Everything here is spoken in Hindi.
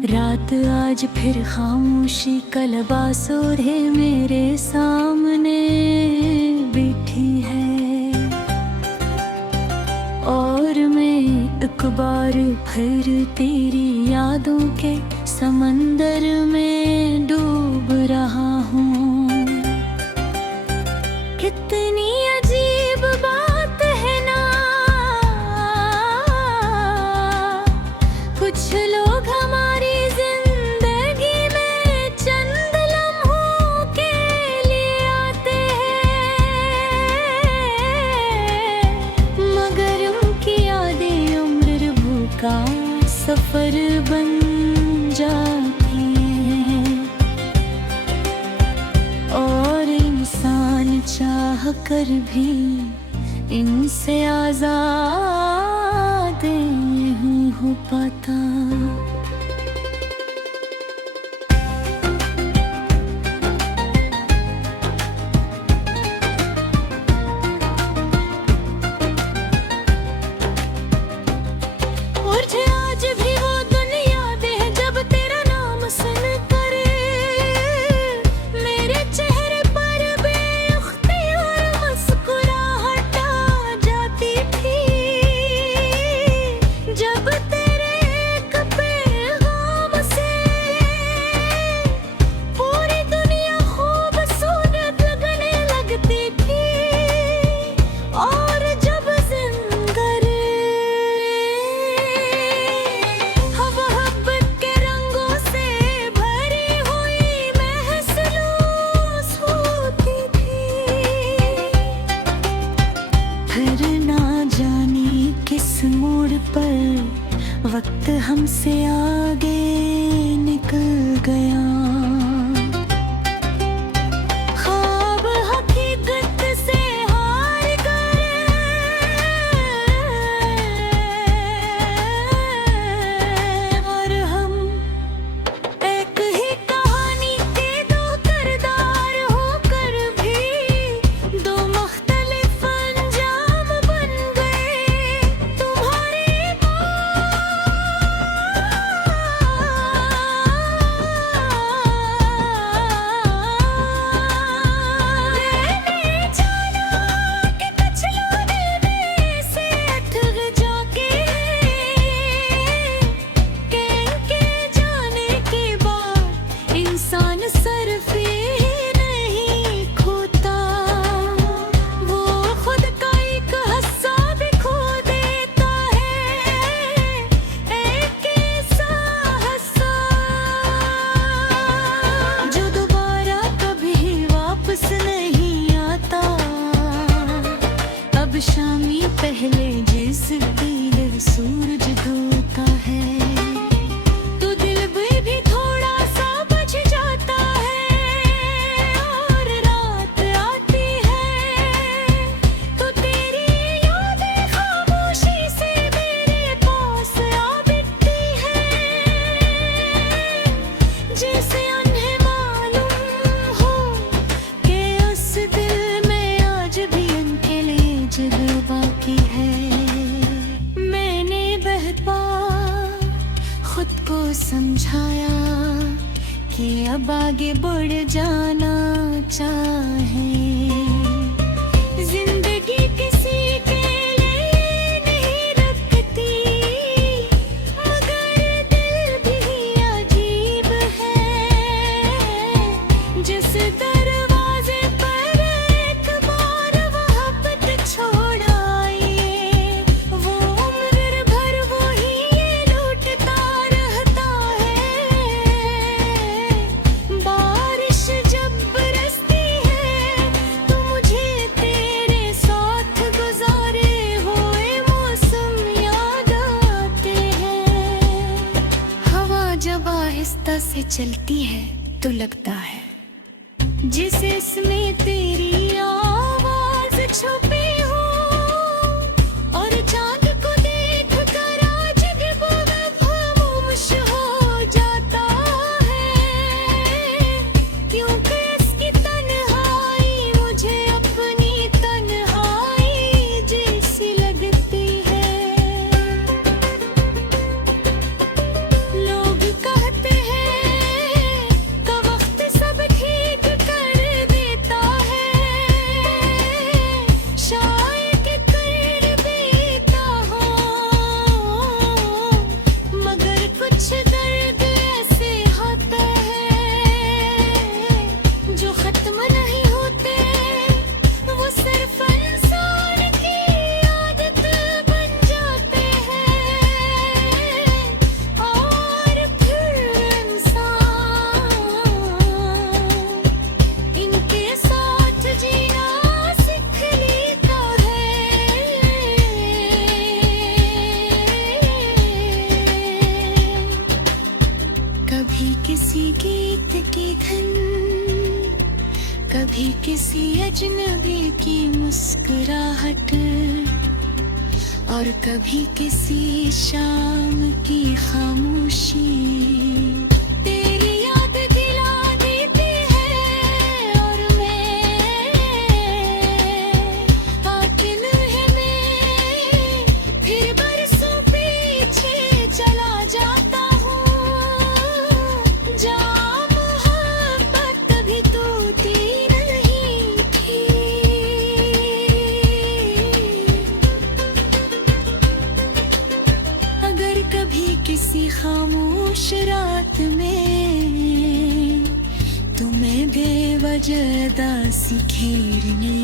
रात आज फिर खामोशी कलबा सोधे मेरे सामने बैठी है, और मैं एक बार फिर तेरी यादों के समंदर में डूब रहा हूँ। कितनी अजीब बात है ना, कुछ लोग हमारी जिंदगी में चंद लम्हों के लिए आते हैं, मगर उनकी यादें उम्र भर का सफर बन जाती हैं। और इंसान चाह कर भी इनसे आजाद नहीं हो पाता। पर वक्त हमसे आगे निकल गया, ख्वाब हकीकत से हार गए, और हम एक ही कहानी के दो किरदार होकर भी दो मुख्तलिफ अंजाम बन गए। तुम्हारे शामी पहले जिस दिल सूरज धोता है, तो दिल भी थोड़ा सा बच जाता है, और रात आती है तो तेरी यादें खामोशी से मेरे पास आ बिकती है, जैसे उन्हें मालूम हो कि उस दिल में आज भी उनके लिए जगह बाकी है। मैंने बहुत खुद को समझाया कि अब आगे बढ़ जाना चाहे, जिंदगी किसी के लिए नहीं रखती, मगर दिल भी अजीब है, जिस दरवाजे पर एक बार मोहब्बत छोड़ आइए, वो उम्र भर वही लूटता रहता है। बारिश जब बरसती है तो मुझे तेरे साथ गुजारे हुए मौसम याद आते हैं। हवा जब आहिस्ता से चलती है तो लगता है जिसे इसमें तेरी आवाज छुपी हो, और चांद को देख कर आज भी वो खामोश हो जाता है, क्योंकि इसकी तन्हाई मुझे अपनी तन्हाई जैसी लगती है। लोग कहते कभी किसी गीत की धुन, कभी किसी अजनबी की मुस्कुराहट, और कभी किसी शाम की खामोशी। तेरी याद दिला देती है और मैं आके लम्हे में फिर बरसों पीछे चला जाता हूँ। जहाँ मोहब्बत कभी टूटी नहीं थी। अगर कभी किसी खामोश रात में तुम्हें बेवजह दासी घेरने